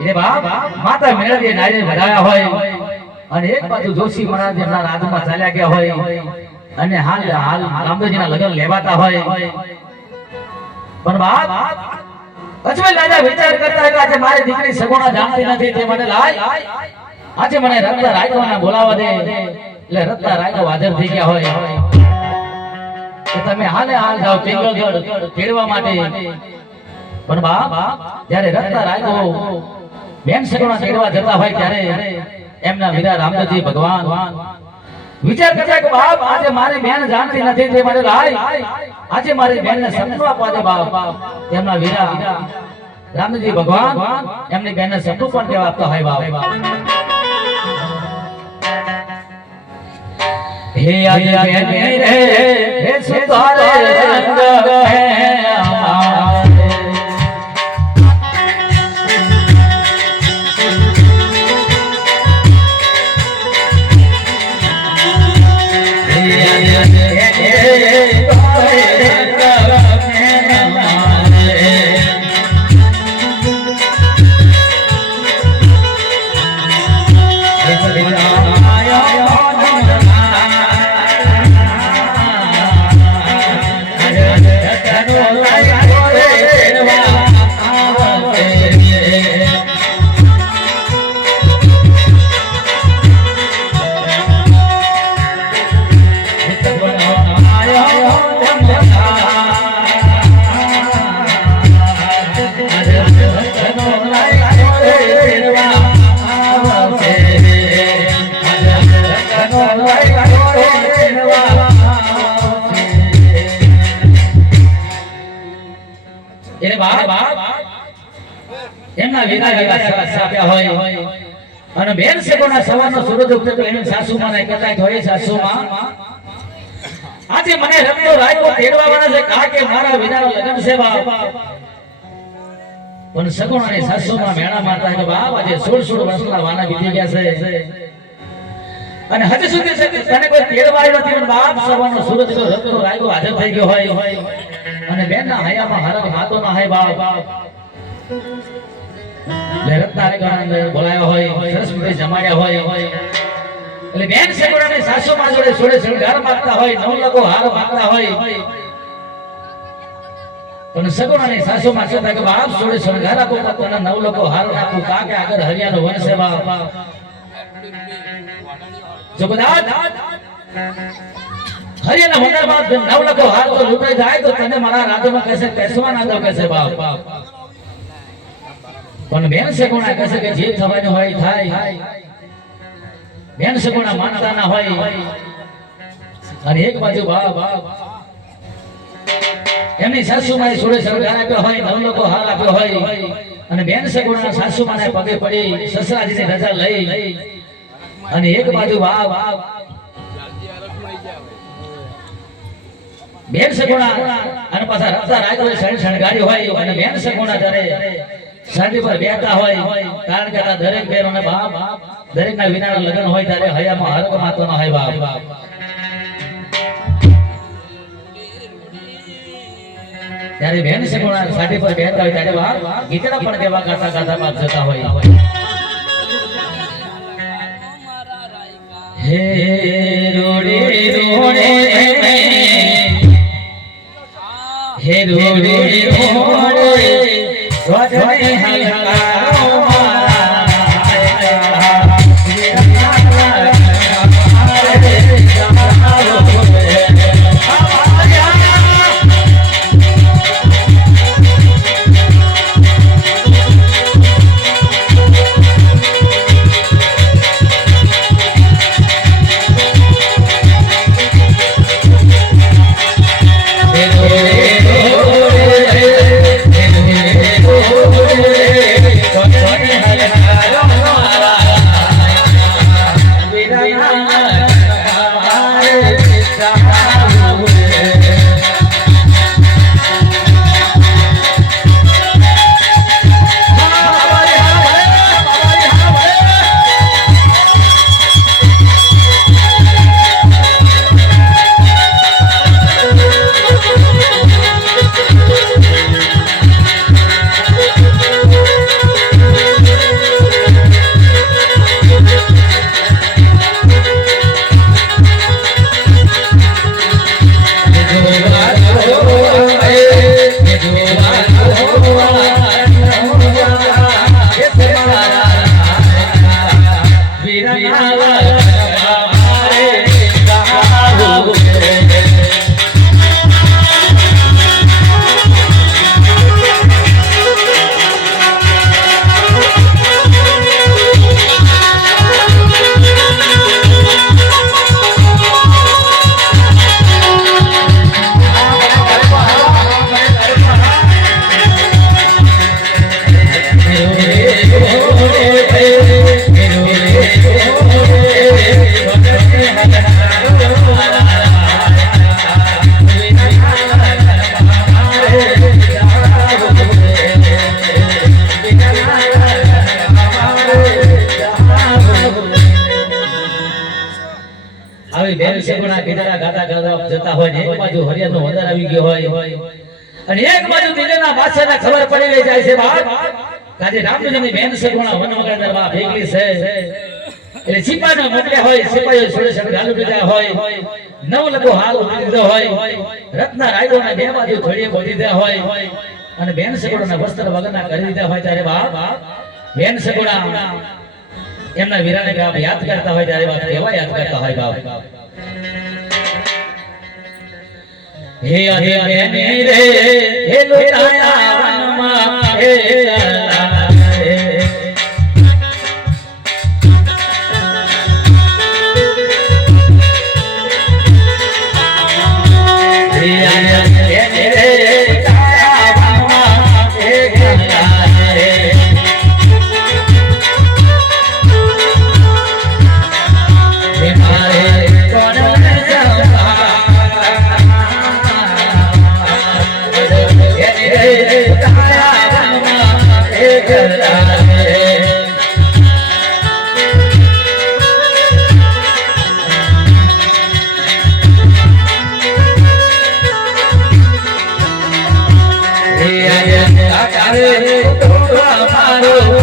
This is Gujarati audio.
એટલે બાપ માતા મેળવીએ નારિયેળ વધાયા હોય અને એક બાજુ જોશી મહારાજ એમના રાજમાં ચાલ્યા ગયા હોય અને હાલ રામદેવજીના લગ્ન લેવાતા હોય પણ બાપ અજમલ રાજા વિચાર કરતા હતા કે મારી દીકરી સગુણા જાણતી નથી તે મને લાય આજે મને રત્તા રાયકોને બોલાવા દે એટલે રત્તા રાયકો હાજર થઈ ગયા હોય કે તમે હાલે હાલ જાઓ પિંગલગઢ તેડવા માટે પણ બાપ જ્યારે રત્તા રાયકો બેન સગુણા તેડવા જતા હોય ત્યારે એમના વીરા રામદેવજી ભગવાન વિચાર કરતા કે બાપ આજે મારી બેન જાણતી નથી તે મને લાય આજે મારી બેનને સપનું આપવા દે બાપ એમના વીરા રામદેવજી ભગવાન એમની બેનને સપનું પણ કેવા આપતા હોય બાપ હે આજે બેન હે સુતારે રંગ હે એમના વીરા વીરા સરસ આપ્યા હોય અને બેન સગુણા સવારનો સૂરજ ઉગતો તો એની સાસુમાં ને કહેતા હોય સાસુમાં આજે મને રત્તો રાયકો તેડવા વાળા છે કા કે મારા વીરાનો લગ્ન છે બાપ પણ સગુણાની સાસુમાં મેણા મારતા કે બાપ આજે 16 વર્ષના વાના વીતી ગયા છે અને હજી સુધી તને કોઈ તેડવા આવ્યો નથી પણ બાપ સવારનો સૂરજ તો રત્તો રાયકો હાજર થઈ ગયો હોય અને બેનના હૈયામાં હરક હાથો ના હોય બાપ બોલાયો હોય સરસ રીતે જમાડ્યા હોય એટલે બેન સગુણાની સાસુમાં જોડે જોડે શણગાર માંગતા હોય નવલખો હાર માંગતા હોય પણ સગુણાની સાસુમાં કહેતા કે બાપ જોડે શણગાર આપો તને નવલખો હાર આપું કા કે આગળ હરિયાનો વંશ છે બાપ જો કદાચ હરિયાના વંશમાં નવલખો હાર તો લૂંટાઈ જાય તો તને મારા રાજ્યમાં કહેશે પેશવા ના દો કહેશે બાપ પણ બેન સગુણા કહે કે જે થવાનું હોય થાય બેન સગુણા માનતા ના હોય અને એક બાજુ બાપ એમની સાસુમાએ સોળે શણગાર આપ્યો હોય નવલખો હાર આપ્યો હોય અને બેન સગુણા સાસુમાને પગે પડી સસરાજીની રજા લઈ અને એક બાજુ બાપ બેન સગુણા અને પાછા રત્તા રાયકોએ શણગારી હોય અને બેન સગુણા જ્યારે સાડી પર બેઠા હોય કારણ કે દરેક બેનોને બાપ દરેક ના વિના લગ્ન હોય ત્યારે હૈયામાં હરક માતો ના હોય બાપ ત્યારે બેન સગુણા સાડી પર બેઠા હોય ત્યારે બાપ ગીતડા પણ કેવા ગાતા ગાતા બાપ જતા હોય હે રોડે રોડે હે રોડે રોડે વજને હલકારો સગુણા ગીતા ગાતા ગાતા જતા હોય ને એક બાજુ હરિયાનો વંદર આવી ગયો હોય અને એક બાજુ બીજાના બાદશાહને ખબર પડી ગઈ જાય છે બાપ કાજે રામજીની બેન સગુણા વનમગર દરબાર ભેગલી છે એટલે સિપાહીઓ મોકલ્યા હોય સિપાહીઓ છોડે છોડે ગાલું દીધા હોય નવ લગો હાલ દીધો હોય રત્ના રાયડોના બે બાજુ થોડીએ બોલી દીધા હોય અને બેન સગુણાના વસ્ત્ર વગરના કરી દીધા હોય ત્યારે બાપ બેન સગુણા એમના વીરાને બાપ યાદ કરતા હોય ત્યારે બાપ કેવા યાદ કરતા હોય બાપ હે હે બેને રે હે લોટાયા વનમાં હે મારો